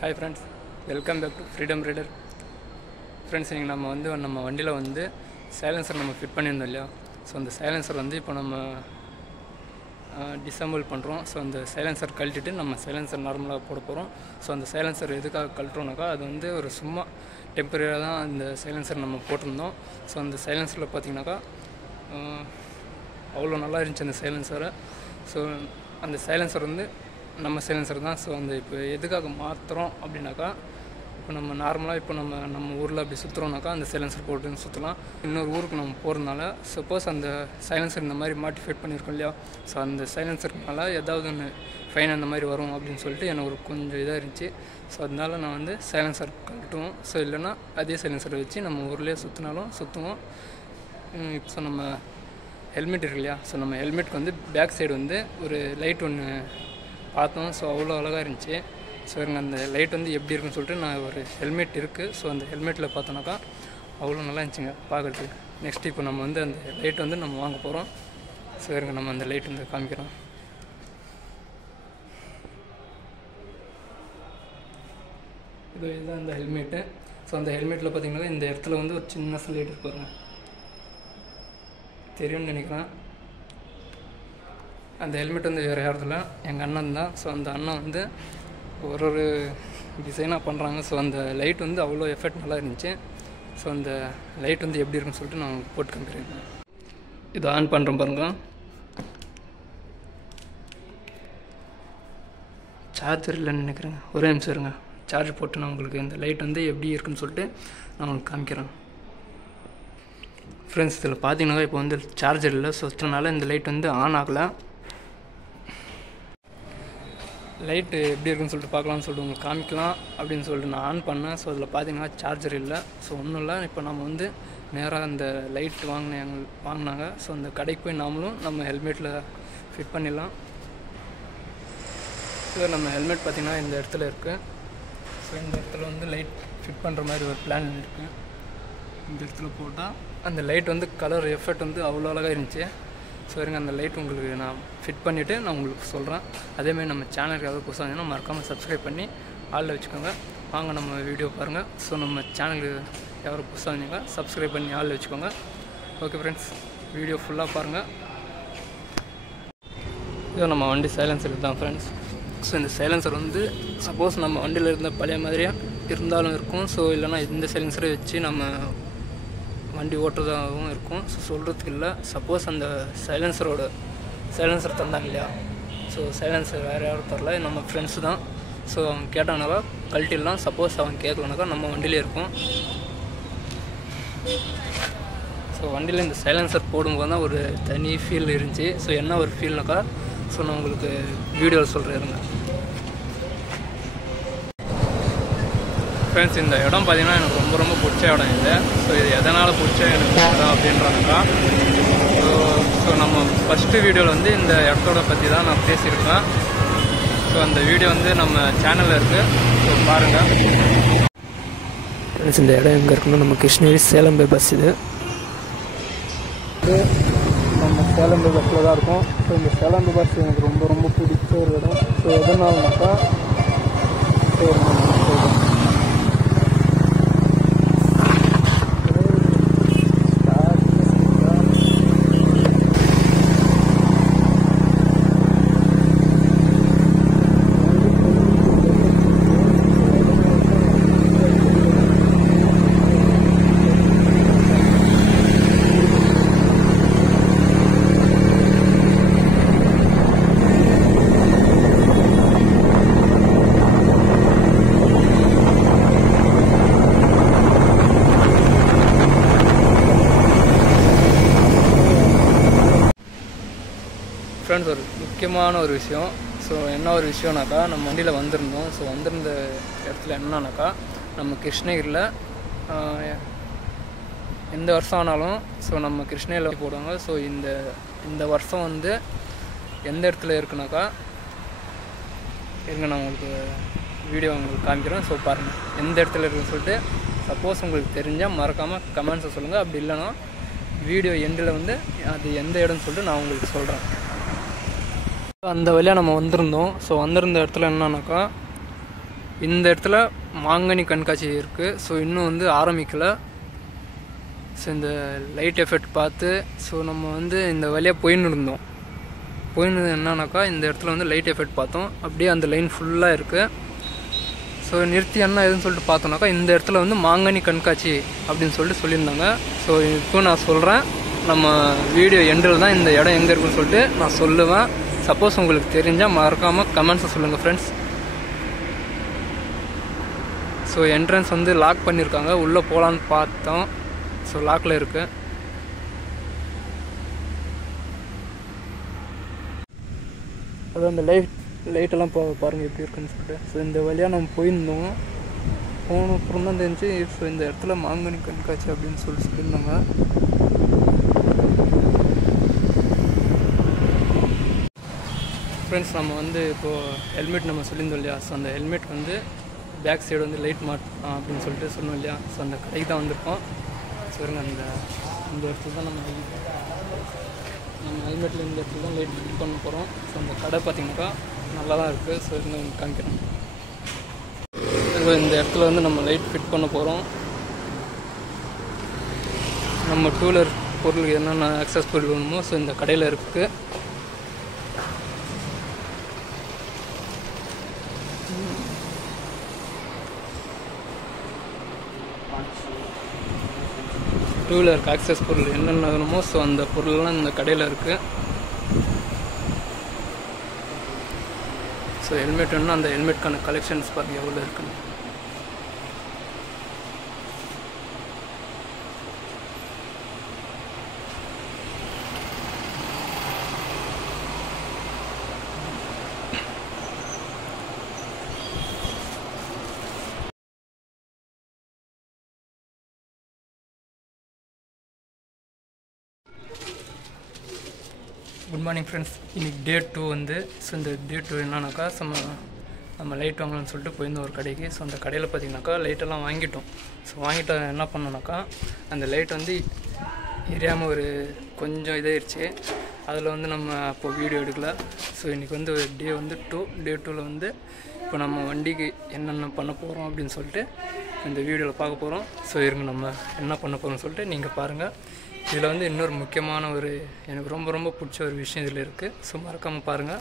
Hi friends, welcome back to Freedom Rider. Friends, நம்ம வண்டியில் வந்து சைலன்சர் நம்ம ஃபிட் பண்ணியிருந்தோம் இல்லையா. ஸோ அந்த சைலன்சர் வந்து இப்போ நம்ம டிசம்பிள் பண்ணுறோம். ஸோ அந்த சைலன்சர் கழட்டிட்டு நம்ம சைலன்சர் நார்மலாக போட போகிறோம். ஸோ அந்த சைலன்சர் எதுக்காக கழட்டுறோம்னாக்கா அது வந்து ஒரு சும்மா டெம்பரரியாக தான் அந்த சைலன்சர் நம்ம போட்டிருந்தோம். ஸோ அந்த சைலன்சரில் பார்த்திங்கனாக்கா அவ்வளோ நல்லா இருந்துச்சு அந்த சைலன்சரை. ஸோ அந்த சைலன்சர் வந்து நம்ம சைலன்சர் தான். ஸோ அந்த இப்போ எதுக்காக மாற்றுறோம் அப்படின்னாக்கா, இப்போ நம்ம நார்மலாக இப்போ நம்ம ஊரில் அப்படி சுற்றுறோம்னாக்கா அந்த சைலன்சர் போட்டுன்னு சுற்றலாம். இன்னொரு ஊருக்கு நம்ம போகிறதுனால சப்போஸ் அந்த சைலன்சர் இந்த மாதிரி மாட்டிஃபைட் பண்ணியிருக்கோம் இல்லையா. ஸோ அந்த சைலன்சர்னால ஏதாவது ஒன்று ஃபைன் அந்த மாதிரி வரும் அப்படின்னு சொல்லிட்டு எனக்கு ஒரு கொஞ்சம் இதாக இருந்துச்சு. ஸோ அதனால நான் வந்து சைலன்சர் கழட்டுவோம். ஸோ இல்லைன்னா அதே சைலன்சரை வச்சு நம்ம ஊர்லேயே சுற்றினாலும் சுற்றுவோம். இப்போ நம்ம ஹெல்மெட் இருக்கு இல்லையா. ஸோ நம்ம ஹெல்மெட்டுக்கு வந்து பேக் சைடு வந்து ஒரு லைட் ஒன்று பார்த்தோம். ஸோ அவ்வளோ அழகாக இருந்துச்சு. ஸோ அந்த லைட் வந்து எப்படி இருக்குன்னு சொல்லிட்டு நான் ஒரு ஹெல்மெட் இருக்குது. ஸோ அந்த ஹெல்மெட்டில் பார்த்தோன்னாக்கா அவ்வளோ நல்லா இருந்துச்சுங்க பார்க்குறதுக்கு. நெக்ஸ்ட் இப்போ நம்ம வந்து அந்த லைட் வந்து நம்ம வாங்க போகிறோம். ஸோ நம்ம அந்த லைட் வந்து காமிக்கிறோம். இதுதான் அந்த ஹெல்மெட்டு. ஸோ அந்த ஹெல்மெட்டில் பார்த்தீங்கன்னா இந்த இடத்துல வந்து ஒரு சின்ன லைட் இருப்பாருங்க, தெரியும்னு நினைக்கிறேன். அந்த ஹெல்மெட் வந்து வேறு யாரதில்ல, எங்கள் அண்ணன் தான். ஸோ அந்த அண்ணன் வந்து ஒரு டிசைனாக பண்ணுறாங்க. ஸோ அந்த லைட் வந்து அவ்வளோ எஃபெக்ட் நல்லா இருந்துச்சு. ஸோ அந்த லைட் வந்து எப்படி இருக்குன்னு சொல்லிட்டு நான் போட்டு காமிக்கிறேன். இதை ஆன் பண்ணுறேன் பாருங்க. சார்ஜர் இல்லைன்னு நினைக்கிறேங்க, ஒரே நிமிஷம் இருங்க. சார்ஜ் போட்டு நான் உங்களுக்கு இந்த லைட் வந்து எப்படி இருக்குன்னு சொல்லிட்டு நான் உங்களுக்கு காமிக்கிறேன். ஃப்ரெண்ட்ஸ், இதில் பார்த்தீங்கன்னா இப்போ வந்து சார்ஜர் இல்லை. ஸோ அதனால இந்த லைட் வந்து ஆன் ஆகலை. லைட்டு எப்படி இருக்குன்னு சொல்லிட்டு பார்க்கலான்னு சொல்லிட்டு உங்களுக்கு காமிக்கலாம் அப்படின்னு சொல்லிட்டு நான் ஆன் பண்ணேன். ஸோ அதில் பார்த்தீங்கன்னா சார்ஜர் இல்லை. ஸோ ஒன்றும் இல்லை. இப்போ நம்ம வந்து நேராக அந்த லைட் வாங்கினாங்க. ஸோ அந்த கடைக்கு போய் நாமளும் நம்ம ஹெல்மெட்டில் ஃபிட் பண்ணிடலாம். ஸோ நம்ம ஹெல்மெட் பார்த்திங்கன்னா இந்த இடத்துல இருக்குது. ஸோ இந்த இடத்துல வந்து லைட் ஃபிட் பண்ணுற மாதிரி ஒரு பிளான் இருக்குது. இந்த இடத்துல போட்டால் அந்த லைட் வந்து கலர் எஃபெக்ட் வந்து அவ்வளோ அழகாக இருந்துச்சு. ஸோ அந்த லைட் உங்களுக்கு நான் ஃபிட் பண்ணிவிட்டு நான் உங்களுக்கு சொல்கிறேன். அதேமாதிரி நம்ம சேனலுக்கு ஏதாவது புதுசாக இருந்தீங்கன்னா மறக்காமல் சப்ஸ்கிரைப் பண்ணி ஆளில் வச்சுக்கோங்க. வாங்க நம்ம வீடியோ பாருங்கள். ஸோ நம்ம சேனலுக்கு யாரும் புதுசாக இருந்தீங்கன்னா சப்ஸ்கிரைப் பண்ணி ஆளில் வச்சுக்கோங்க. ஓகே ஃப்ரெண்ட்ஸ், வீடியோ ஃபுல்லாக பாருங்கள். இது நம்ம வண்டி சைலன்சர் தான் ஃப்ரெண்ட்ஸ். ஸோ இந்த சைலன்சர் வந்து சப்போஸ் நம்ம வண்டியில் இருந்த பழைய மாதிரியாக இருந்தாலும் இருக்கும். ஸோ இல்லைனா இந்த சைலன்சரை வச்சு நம்ம வண்டி ஓட்டுறதாகவும் இருக்கும். ஸோ சொல்கிறதுக்கு இல்லை. சப்போஸ் அந்த சைலன்சர் தந்தாங்க இல்லையா. ஸோ சைலன்சர் வேறு யாரும் தரல, நம்ம ஃப்ரெண்ட்ஸு தான். ஸோ அவன் கேட்டானாக்கா கழட்டிடலாம். சப்போஸ் அவன் கேட்கலனாக்கா நம்ம வண்டியிலே இருக்கும். ஸோ வண்டியில் இந்த சைலன்சர் போடும்போது தான் ஒரு தனி ஃபீல் இருந்துச்சு. ஸோ என்ன ஒரு ஃபீல்னாக்கா ஸோ நான் உங்களுக்கு வீடியோவில் சொல்கிறேன். ஃப்ரெண்ட்ஸ், இந்த இடம் பார்த்திங்கன்னா எனக்கு ரொம்ப ரொம்ப பிடிச்ச இடம் இது. ஸோ இது எதனால் பிடிச்ச எனக்கு இடம் அப்படின்றாங்கக்கா. ஸோ நம்ம ஃபஸ்ட்டு வீடியோவில் வந்து இந்த இடத்தோட பற்றி தான் நான் பேசியிருக்கேன். ஸோ அந்த வீடியோ வந்து நம்ம சேனலில் இருக்குது. ஸோ பாருங்கள் ஃப்ரெண்ட்ஸ். இந்த இடம் எங்கே இருக்குன்னா நம்ம கிருஷ்ணகிரி சேலம் பஸ். இது நம்ம சேலம் பஸ்ஸில் தான் இருக்கும். ஸோ இந்த சேலம் பஸ் எனக்கு ரொம்ப ரொம்ப பிடிச்ச ஒரு இடம். ஸோ எதனால்னாக்கா ஃப்ரெண்ட்ஸ், ஒரு முக்கியமான ஒரு விஷயம். ஸோ என்ன ஒரு விஷயம்னாக்கா, நம்ம வண்டியில் வந்திருந்தோம். ஸோ வந்திருந்த இடத்துல என்னன்னாக்கா, நம்ம கிருஷ்ணகிரியில் எந்த வருஷம் ஆனாலும் ஸோ நம்ம கிருஷ்ணகிரியில் போடுவாங்க. ஸோ இந்த வருஷம் வந்து எந்த இடத்துல இருக்குனாக்கா இருங்க, நான் உங்களுக்கு வீடியோ உங்களுக்கு காமிக்கிறேன். ஸோ பாருங்கள் எந்த இடத்துல இருக்குன்னு சொல்லிட்டு. சப்போஸ் உங்களுக்கு தெரிஞ்சால் மறக்காமல் கமெண்ட்ஸை சொல்லுங்கள். அப்படி இல்லைன்னா வீடியோ எண்டில் வந்து அது எந்த இடம்னு சொல்லிட்டு நான் உங்களுக்கு சொல்கிறேன். அந்த வழியாக நம்ம வந்திருந்தோம். ஸோ வந்திருந்த இடத்துல என்னன்னாக்கா இந்த இடத்துல மாங்கனி கண்காட்சி இருக்குது. ஸோ இன்னும் வந்து ஆரம்பிக்கலை. ஸோ இந்த லைட் எஃபெக்ட் பார்த்து ஸோ நம்ம வந்து இந்த வழியாக போயின்னு இருந்தோம். போயின்னு என்னன்னாக்கா இந்த இடத்துல வந்து லைட் எஃபெக்ட் பார்த்தோம். அப்படியே அந்த லைன் ஃபுல்லாக இருக்குது. ஸோ நிறுத்தி என்ன எதுன்னு சொல்லிட்டு பார்த்தோன்னாக்கா இந்த இடத்துல வந்து மாங்கனி கண்காட்சி அப்படின்னு சொல்லிட்டு சொல்லியிருந்தாங்க. ஸோ இப்போ நான் சொல்கிறேன், நம்ம வீடியோ எண்டில் தான் இந்த இடம் எங்கே இருக்குன்னு சொல்லிட்டு நான் சொல்லுவேன். சப்போஸ் உங்களுக்கு தெரிஞ்சால் மறக்காமல் கமெண்ட்ஸை சொல்லுங்கள் ஃப்ரெண்ட்ஸ். ஸோ என்ட்ரன்ஸ் வந்து லாக் பண்ணியிருக்காங்க. உள்ளே போகலான்னு பார்த்தோம். ஸோ லாக்கில் இருக்குது. அது அந்த லைட்டெல்லாம் பாருங்கள் எப்படி இருக்குன்னு சொல்லிட்டு. ஸோ இந்த வழியாக நம்ம போயிருந்தோம். போன அப்புறம் தான் தெரிஞ்சு ஸோ இந்த இடத்துல மாங்கனி கண்காட்சி அப்படின்னு சொல்லியிருந்தாங்க. ஃப்ரெண்ட்ஸ், நம்ம வந்து இப்போது ஹெல்மெட் நம்ம சொல்லியிருந்தோம் இல்லையா. ஸோ அந்த ஹெல்மெட் வந்து பேக் சைடு வந்து லைட் மாட்டோம் அப்படின்னு சொல்லிட்டு சொன்னோம் இல்லையா. ஸோ அந்த கடைக்கு தான் வந்திருக்கோம். சரிங்க, இந்த இடத்துல தான் நம்ம ஹெல்மெட்டில் இந்த இடத்துல தான் லைட் ஃபிட் பண்ண போகிறோம். ஸோ அந்த கடை பார்த்திங்கனாக்கா நல்லா தான் இருக்குது. ஸோ இருந்து காமிக்கிறோம். ஸோ இந்த இடத்துல வந்து நம்ம லைட் ஃபிட் பண்ண போகிறோம். நம்ம டூ வீலர் பொருளுக்கு என்னென்ன அக்சஸ் பொருள் வேணுமோ ஸோ இந்த கடையில் இருக்குது. டூ வீலருக்கு ஆக்சஸ் பொருள் என்னென்ன வேணுமோ ஸோ அந்த பொருள்லாம் இந்த கடையில் இருக்குது. ஸோ ஹெல்மெட் வேணும்னா அந்த ஹெல்மெட்கான கலெக்ஷன்ஸ் பாருங்கள் எவ்வளோ இருக்குன்னு. Good morning friends. இன்றைக்கி டே 2 வந்து ஸோ இந்த டே 2 என்னன்னாக்கா நம்ம லைட் வாங்கலாம்னு சொல்லிட்டு போயிருந்தோம் ஒரு கடைக்கு. ஸோ அந்த கடையில் பார்த்திங்கனாக்கா லைட்டெல்லாம் வாங்கிட்டோம். ஸோ வாங்கிட்டு என்ன பண்ணோன்னாக்கா அந்த லைட் வந்து எரியாமல் ஒரு கொஞ்சம் இதாகிடுச்சு. அதில் வந்து நம்ம அப்போ வீடியோ எடுக்கல. ஸோ இன்றைக்கி வந்து டே வந்து டே 2ல் வந்து இப்போ நம்ம வண்டிக்கு என்னென்ன பண்ண போகிறோம் அப்படின்னு சொல்லிட்டு இந்த வீடியோவில் பார்க்க போகிறோம். ஸோ இருங்க நம்ம என்ன பண்ண போகிறோம்னு சொல்லிட்டு நீங்கள் பாருங்கள். இதில் வந்து இன்னொரு முக்கியமான எனக்கு ரொம்ப பிடிச்ச ஒரு விஷயம் இதில் இருக்குது. ஸோ மறக்காமல் பாருங்கள்.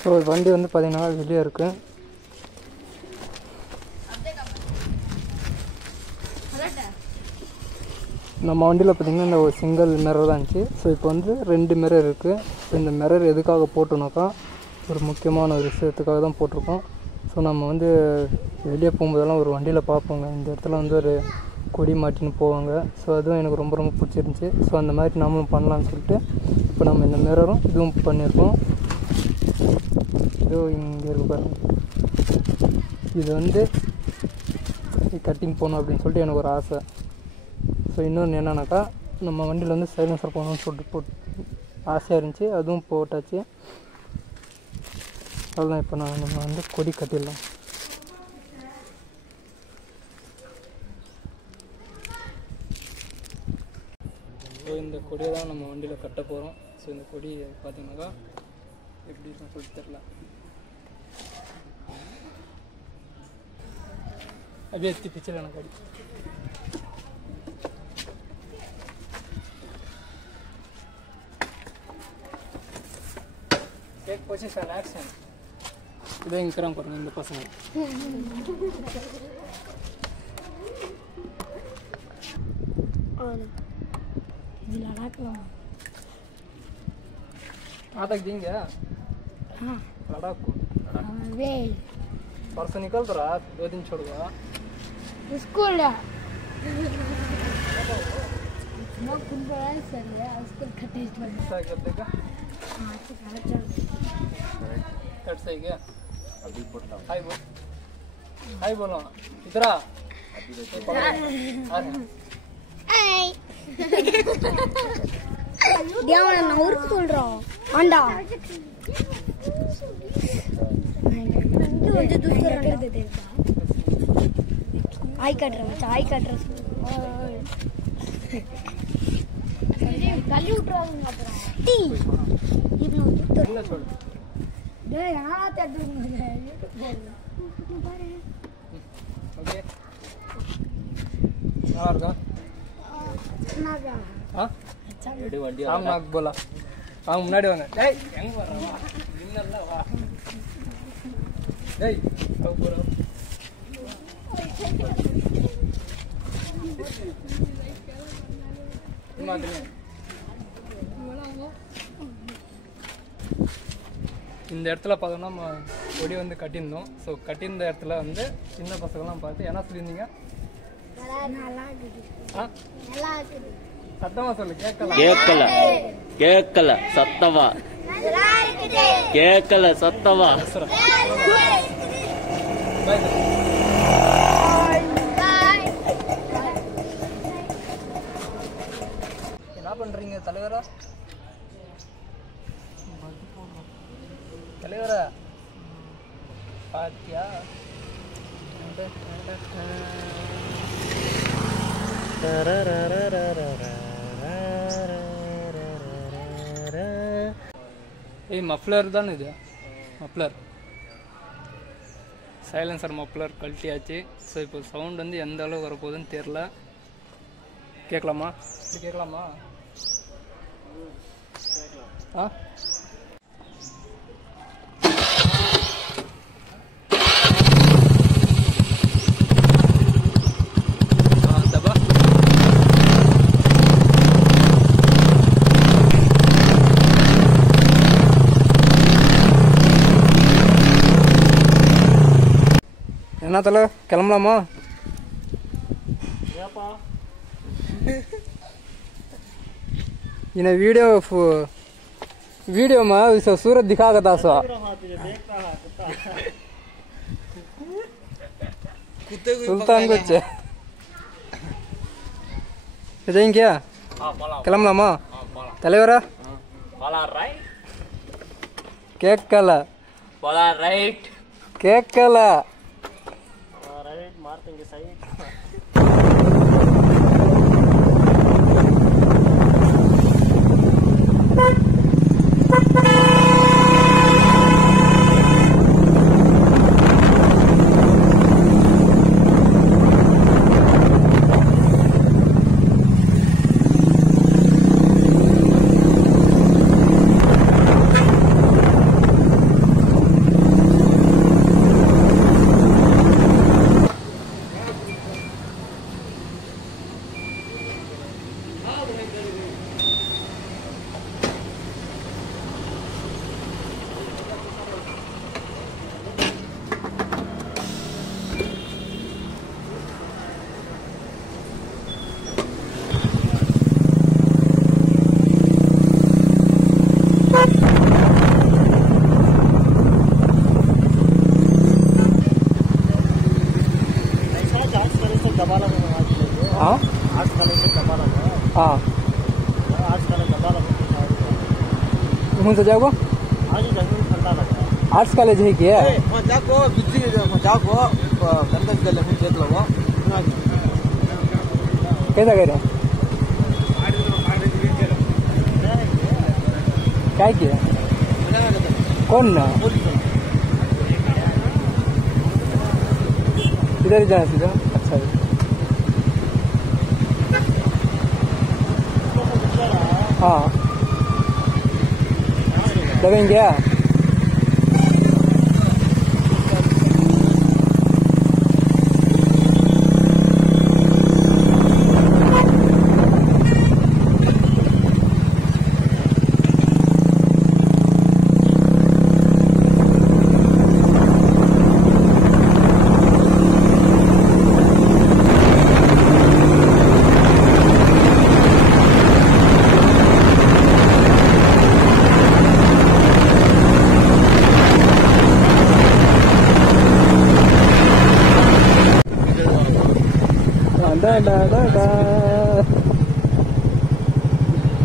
ஸோ வண்டி வந்து பார்த்திங்கன்னா வெளியே இருக்குது. நம்ம வண்டியில் பார்த்திங்கன்னா இந்த ஒரு சிங்கிள் மிரர் தான் இருந்துச்சு. ஸோ இப்போ வந்து 2 மிரர் இருக்குது. ஸோ இந்த மிரர் எதுக்காக போட்டோம்னாக்கா ஒரு முக்கியமான ஒரு விஷயத்துக்காக தான் போட்டிருக்கோம். ஸோ நம்ம வந்து வெளியே போகும்போதெல்லாம் ஒரு வண்டியில் பார்ப்போங்க, இந்த இடத்துல வந்து ஒரு கொடி மாட்டின்னு போவாங்க. ஸோ அதுவும் எனக்கு ரொம்ப பிடிச்சிருந்துச்சி. ஸோ அந்த மாதிரி நம்மளும் பண்ணலான்னு சொல்லிட்டு இப்போ நம்ம இந்த மிரரும் இதுவும் பண்ணியிருக்கோம். இதுவும் இங்கே இருக்கு பாருங்கள். இது வந்து கட்டிங் போகணும் அப்படின்னு சொல்லிட்டு எனக்கு ஒரு ஆசை. ஸோ இன்னொன்று என்னன்னாக்கா நம்ம வண்டியில் வந்து சைலன்சர் போகணும்னு சொல்லிட்டு ஆசையாக இருந்துச்சு. அதுவும் போட்டாச்சு. அதுதான் இப்போ நம்ம வந்து கொடி கட்டிடலாம். ஸோ இந்த கொடியை தான் நம்ம வண்டியில் கட்ட போகிறோம். ஸோ இந்த கொடி பார்த்திங்கனாக்கா எப்படி இருக்குன்னு சொல்லிட்டு தெரில. அப்படியே எத்தி பிச்சர் எனக்கு கொடி. Take position action. இதே இங்கே இருக்கிறாங்க பாருங்கள் இந்த பசங்க. आता देंगे हाँ लड़ाकू परसों निकल तो रहा 2 दिन छोड़गा स्कूल स्कूल कर देगा कट सही क्या हाय बोलो इधर आ தேவன நான் ஊருக்கு சொல்றோம் ஆண்டா இது வந்து தூக்கறது தெரியுமா ஆய் கட்ற கல்லி விட்டுறாங்க அப்புறம் டீ இது வந்து டேய் யாரா தட்டுங்க ஓகே நல்லா இருக்கா ஆ சாம்நாக் போலா வாங்க முன்னாடி வாங்க டேய் எங்க வர்றவா இன்னல்ல வா டேய் போறோம் இந்த இடத்துல பார்த்தோம்னா நம்ம கொடி வந்து கட்டியிருந்தோம். ஸோ கட்டியிருந்த இடத்துல வந்து சின்ன பசங்கள்லாம் பார்த்து என்ன சொல்லியிருந்தீங்க? சத்தமா சொல்லு. கேட்கல சத்தமா கேட்கல சத்தமா. என்ன பண்றீங்க தலைவரா? தலைவரா பாத்தியா? ஏய் மஃப்ளர் தானே இது? மஃப்ளர் சைலன்சர் மஃப்ளர் கழட்டியாச்சு. ஸோ இப்போ சவுண்ட் வந்து எந்த அளவு வரப்போகுதுன்னு தெரில. கேட்கலாமா? இது கேட்கலாமா? ஆ என்ன தலை கிளம்பலாமா? इन्हें वीडियो में इसे सूरत दिखा था सो सुल्तान कुछ जाएंगे क्या? किलमलामा தலைவரா கேட்கல கேட்கல மார்த்திங்க சைட் कौन सा जाओ? आर्ट्स कॉलेज है क्या? जाको बिजली जाको गंदक गले में देख लो कैसा कह रहे हैं? क्या किया? कौन ना इधर ही जाना सीधा. अच्छा हाँ लगेंगे क्या?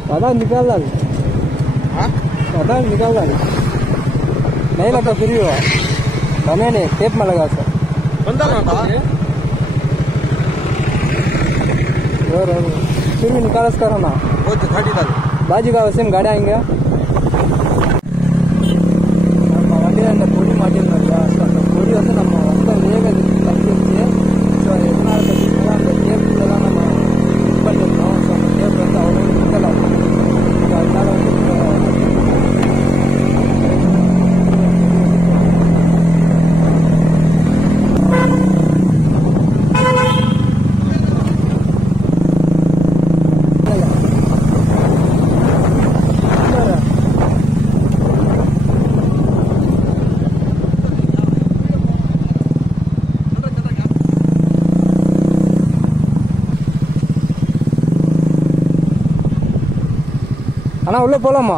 दादा निकाल डाल. दादा निकाल डाल. नहीं लगा फ्री हुआ हमें नहीं टेप में लगा सर बंदा ना था फिर भी निकाल करो ना. वो तो घाटी डाल बाजी का वैसे गाड़ी आएंगे वंडी कोड़ी माटी कोड़ी वो नम அண்ணா உள்ளே போகலாமா?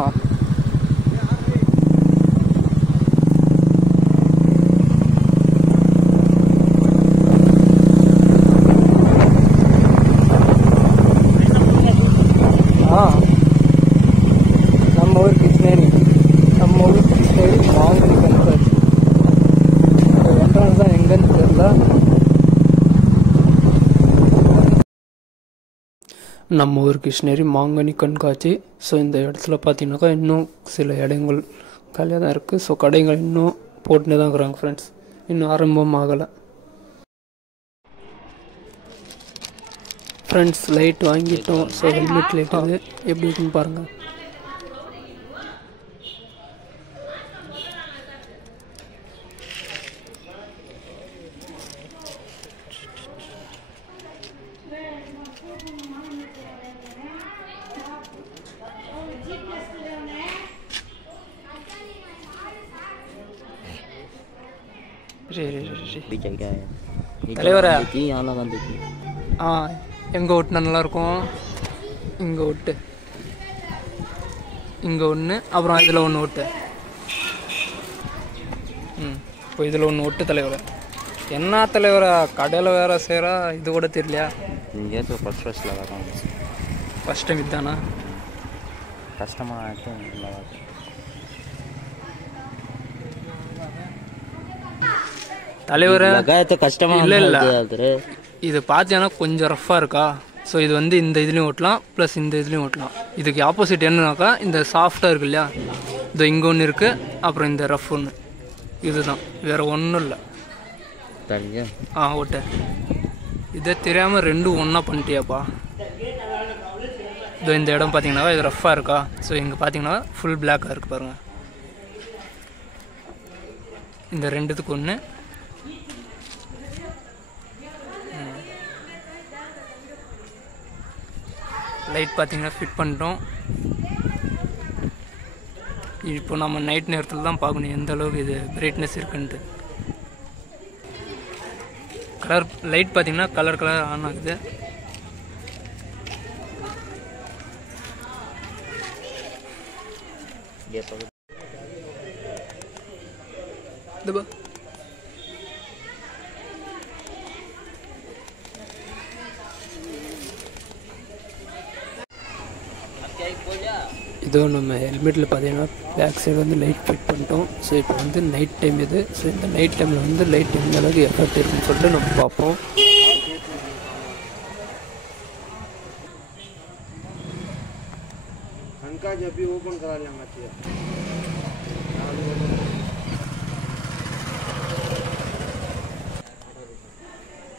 நம்ம ஊர் கிருஷ்ணகிரி மாங்கனி கண்காட்சி என்ட்ரன்ஸ் தான் எங்கன்னு தெரியல. நம்ம ஊர் கிருஷ்ணகிரி மாங்கனி கண்காட்சி. ஸோ இந்த இடத்துல பார்த்தீங்கன்னாக்கா இன்னும் சில இடங்கள் காலியாக தான் இருக்குது. ஸோ கடைகள் இன்னும் போட்டுனே தான் இருக்கிறாங்க ஃப்ரெண்ட்ஸ், இன்னும் ஆரம்பம் ஆகலை. ஃப்ரெண்ட்ஸ் லைட் வாங்கிட்டோம். ஸோ ஹெல்மெட் லைட் அது எப்படி இருக்குன்னு பாருங்கள். தலைவரே எங்கே ஓட்டுனா நல்லாயிருக்கும்? இங்கே ஓட்டு, இங்கே ஒன்று, அப்புறம் இதில் ஒன்று ஓட்டு. இப்போ இதில் ஒன்று ஓட்டு தலைவரை. என்ன தலைவரா கடையில் வேறு செய்கிறா, இது கூட தெரியலையா? ஃபர்ஸ்ட்டில் வரும். ஃபஸ்ட் டைம் இதுதானா? கஷ்டமாக தலைவரை கஷ்டமாக இல்லை இல்லை, இது பார்த்தீங்கன்னா கொஞ்சம் ரஃப்பாக இருக்கா. ஸோ இது வந்து இந்த இதுலேயும் ஓட்டலாம், ப்ளஸ் இந்த இதுலேயும் ஓட்டலாம். இதுக்கு ஆப்போசிட் என்னன்னாக்கா இந்த சாஃப்டாக இருக்கு இல்லையா, இது இங்கே ஒன்று இருக்குது, அப்புறம் இந்த ரஃப் ஒன்று. இதுதான், வேறு ஒன்றும் இல்லை. ஓட்ட இதை தெரியாமல் ரெண்டும் ஒன்றா பண்ணிட்டியாப்பா. இதோ இந்த இடம் பார்த்தீங்கன்னா இது ரஃப்பாக இருக்கா. ஸோ இங்கே பார்த்தீங்கன்னா ஃபுல் பிளாக்காக இருக்குது பாருங்கள். இந்த ரெண்டுத்துக்கு ஒன்று. லைட் பார்த்தீங்கன்னா ஃபிட் பண்ணிட்டோம். இப்போ நம்ம நைட் நேரத்தில் தான் பார்க்கணும் எந்த அளவுக்கு இது பிரைட்னஸ் இருக்குன்ட்டு. கலர் லைட் பார்த்தீங்கன்னா கலர் ஆன் ஆகுது. இதோ நம்ம ஹெல்மெட்டில் பார்த்தீங்கன்னா பேக் சைடு வந்து லைட் ஃபிட் பண்ணிட்டோம். ஸோ இப்போ வந்து நைட் டைம் இது. ஸோ இந்த நைட் டைமில் வந்து லைட் எந்த அளவுக்கு எஃபெக்ட் இருக்குன்னு சொல்லிட்டு நம்ம பார்ப்போம். जब भी ओपन करा लेना चाहिए।